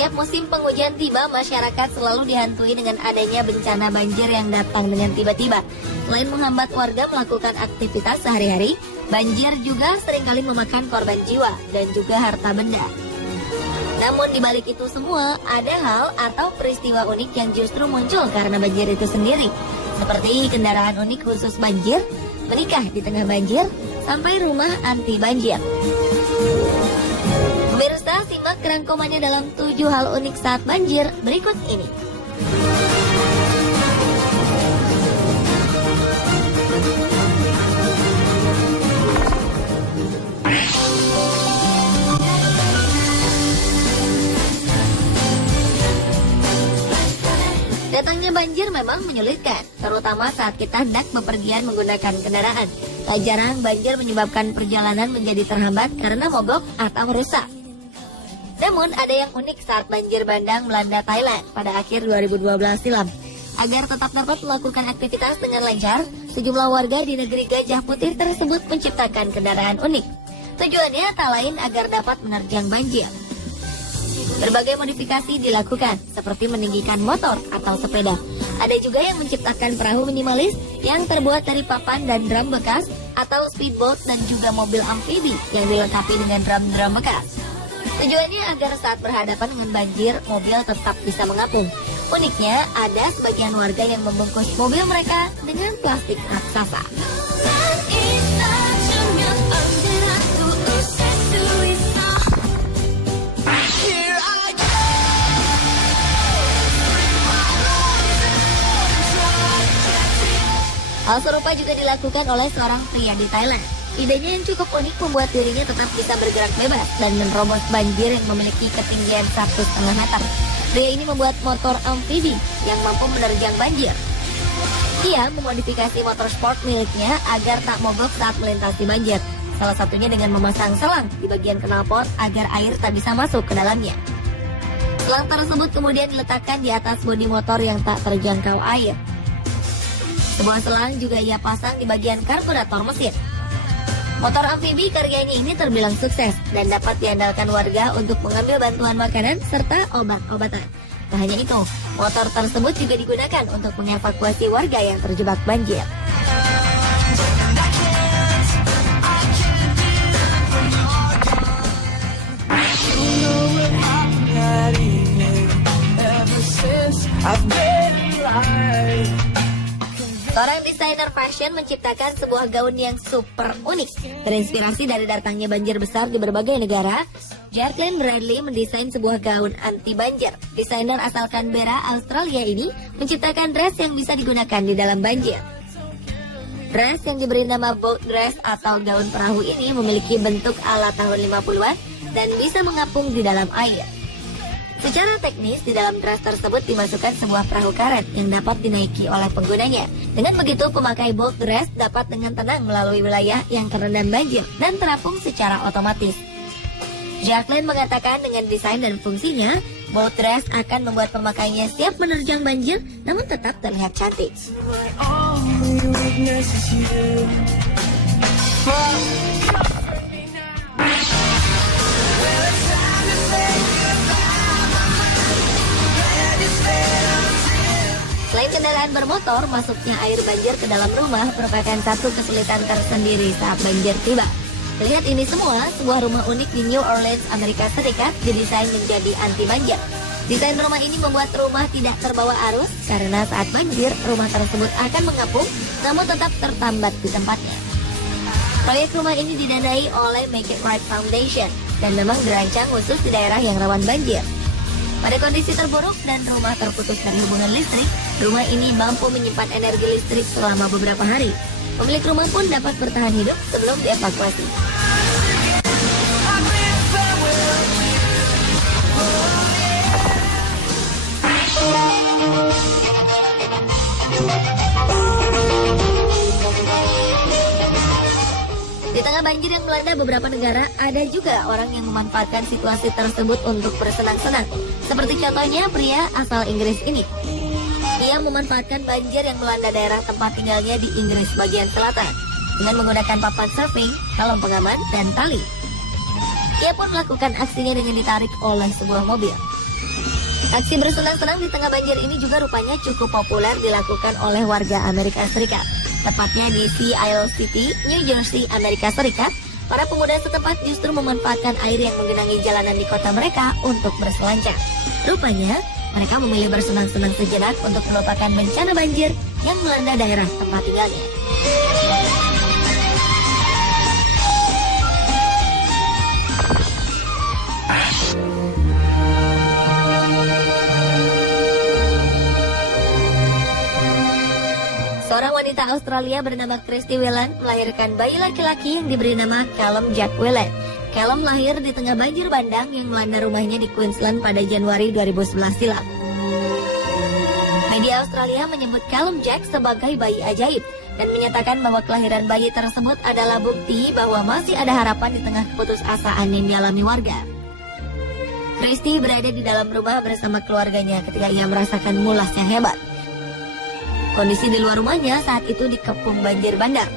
Setiap musim penghujan tiba, masyarakat selalu dihantui dengan adanya bencana banjir yang datang dengan tiba-tiba. Selain menghambat warga melakukan aktivitas sehari-hari, banjir juga seringkali memakan korban jiwa dan juga harta benda. Namun di balik itu semua, ada hal atau peristiwa unik yang justru muncul karena banjir itu sendiri. Seperti kendaraan unik khusus banjir, menikah di tengah banjir, sampai rumah anti banjir. Pemirsa, simak kerangkumannya dalam 7 hal unik saat banjir berikut ini. Datangnya banjir memang menyulitkan, terutama saat kita hendak bepergian menggunakan kendaraan. Tak jarang banjir menyebabkan perjalanan menjadi terhambat karena mogok atau rusak. Namun ada yang unik saat banjir bandang melanda Thailand pada akhir 2012 silam. Agar tetap dapat melakukan aktivitas dengan lancar, sejumlah warga di negeri Gajah Putih tersebut menciptakan kendaraan unik. Tujuannya tak lain agar dapat menerjang banjir. Berbagai modifikasi dilakukan, seperti meninggikan motor atau sepeda. Ada juga yang menciptakan perahu minimalis yang terbuat dari papan dan drum bekas, atau speedboat dan juga mobil amfibi yang dilengkapi dengan drum-drum bekas. Tujuannya agar saat berhadapan dengan banjir, mobil tetap bisa mengapung. Uniknya, ada sebagian warga yang membungkus mobil mereka dengan plastik raksasa. Hal serupa juga dilakukan oleh seorang pria di Thailand. Idenya yang cukup unik membuat dirinya tetap bisa bergerak bebas dan menerobos banjir yang memiliki ketinggian 1,5 meter. Pria ini membuat motor amfibi yang mampu menerjang banjir. Ia memodifikasi motor sport miliknya agar tak mogok saat melintasi banjir. Salah satunya dengan memasang selang di bagian knalpot agar air tak bisa masuk ke dalamnya. Selang tersebut kemudian diletakkan di atas bodi motor yang tak terjangkau air. Sebuah selang juga ia pasang di bagian karburator mesin. Motor amfibi karyanya ini terbilang sukses dan dapat diandalkan warga untuk mengambil bantuan makanan serta obat-obatan. Tak hanya itu, motor tersebut juga digunakan untuk mengevakuasi warga yang terjebak banjir. Seorang desainer fashion menciptakan sebuah gaun yang super unik. Terinspirasi dari datangnya banjir besar di berbagai negara, Jacqueline Bradley mendesain sebuah gaun anti banjir. Desainer asal Canberra, Australia ini menciptakan dress yang bisa digunakan di dalam banjir. Dress yang diberi nama boat dress atau gaun perahu ini memiliki bentuk ala tahun 50-an dan bisa mengapung di dalam air. Secara teknis, di dalam dress tersebut dimasukkan sebuah perahu karet yang dapat dinaiki oleh penggunanya. Dengan begitu, pemakai boat dress dapat dengan tenang melalui wilayah yang terendam banjir dan terapung secara otomatis. Jacqueline mengatakan dengan desain dan fungsinya, boat dress akan membuat pemakainya siap menerjang banjir namun tetap terlihat cantik. Selain kendaraan bermotor, masuknya air banjir ke dalam rumah merupakan satu kesulitan tersendiri saat banjir tiba. Lihat ini semua, sebuah rumah unik di New Orleans, Amerika Serikat didesain menjadi anti banjir. Desain rumah ini membuat rumah tidak terbawa arus karena saat banjir, rumah tersebut akan mengapung namun tetap tertambat di tempatnya. Proyek rumah ini didanai oleh Make It Right Foundation dan memang dirancang khusus di daerah yang rawan banjir. Pada kondisi terburuk dan rumah terputus dari hubungan listrik, rumah ini mampu menyimpan energi listrik selama beberapa hari. Pemilik rumah pun dapat bertahan hidup sebelum dievakuasi. Di tengah banjir yang melanda beberapa negara, ada juga orang yang memanfaatkan situasi tersebut untuk bersenang-senang. Seperti contohnya pria asal Inggris ini. Ia memanfaatkan banjir yang melanda daerah tempat tinggalnya di Inggris bagian selatan dengan menggunakan papan surfing, helm pengaman, dan tali. Ia pun melakukan aksinya dengan ditarik oleh sebuah mobil. Aksi bersenang-senang di tengah banjir ini juga rupanya cukup populer dilakukan oleh warga Amerika Serikat. Tepatnya di Sea Isle City, New Jersey, Amerika Serikat, para pemuda setempat justru memanfaatkan air yang menggenangi jalanan di kota mereka untuk berselancar. Rupanya, mereka memilih bersenang-senang sejenak untuk melupakan bencana banjir yang melanda daerah tempat tinggalnya. Seorang wanita Australia bernama Christy Whelan melahirkan bayi laki-laki yang diberi nama Callum Jack Whelan. Callum lahir di tengah banjir bandang yang melanda rumahnya di Queensland pada Januari 2011 silam. Media Australia menyebut Callum Jack sebagai bayi ajaib dan menyatakan bahwa kelahiran bayi tersebut adalah bukti bahwa masih ada harapan di tengah keputusasaan yang dialami warga. Christy berada di dalam rumah bersama keluarganya ketika ia merasakan mulas yang hebat. Kondisi di luar rumahnya saat itu dikepung banjir bandang.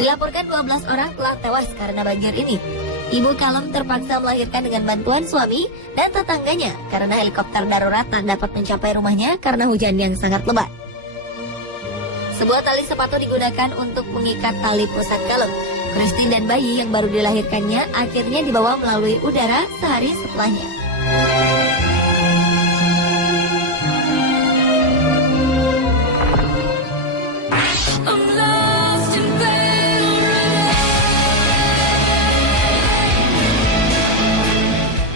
Dilaporkan 12 orang telah tewas karena banjir ini. Ibu Callum terpaksa melahirkan dengan bantuan suami dan tetangganya karena helikopter darurat tak dapat mencapai rumahnya karena hujan yang sangat lebat. Sebuah tali sepatu digunakan untuk mengikat tali pusat Callum. Christy dan bayi yang baru dilahirkannya akhirnya dibawa melalui udara sehari setelahnya.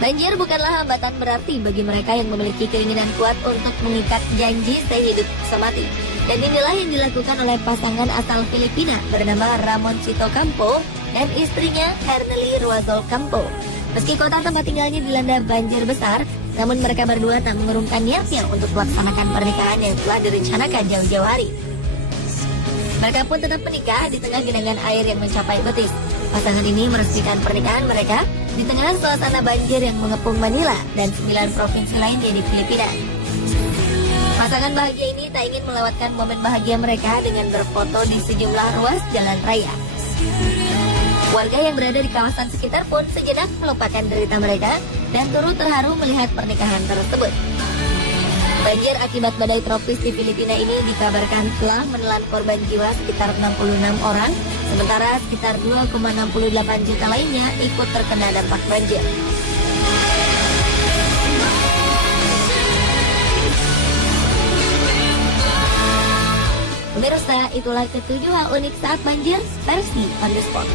Banjir bukanlah hambatan berarti bagi mereka yang memiliki keinginan kuat untuk mengikat janji sehidup semati. Dan inilah yang dilakukan oleh pasangan asal Filipina bernama Ramon Chito Campo dan istrinya Hernely Ruazol Campo. Meski kota tempat tinggalnya dilanda banjir besar, namun mereka berdua tak mengurungkan niatnya untuk melaksanakan pernikahan yang telah direncanakan jauh-jauh hari. Mereka pun tetap menikah di tengah genangan air yang mencapai betis. Pasangan ini meresmikan pernikahan mereka di tengah suasana banjir yang mengepung Manila dan 9 provinsi lainnya di Filipina. Pasangan bahagia ini tak ingin melewatkan momen bahagia mereka dengan berfoto di sejumlah ruas jalan raya. Warga yang berada di kawasan sekitar pun sejenak melupakan derita mereka dan turut terharu melihat pernikahan tersebut. Banjir akibat badai tropis di Filipina ini dikabarkan telah menelan korban jiwa sekitar 66 orang, sementara sekitar 2,68 juta lainnya ikut terkena dampak banjir. Pemirsa, itulah ketujuh hal unik saat banjir versi On The Spot.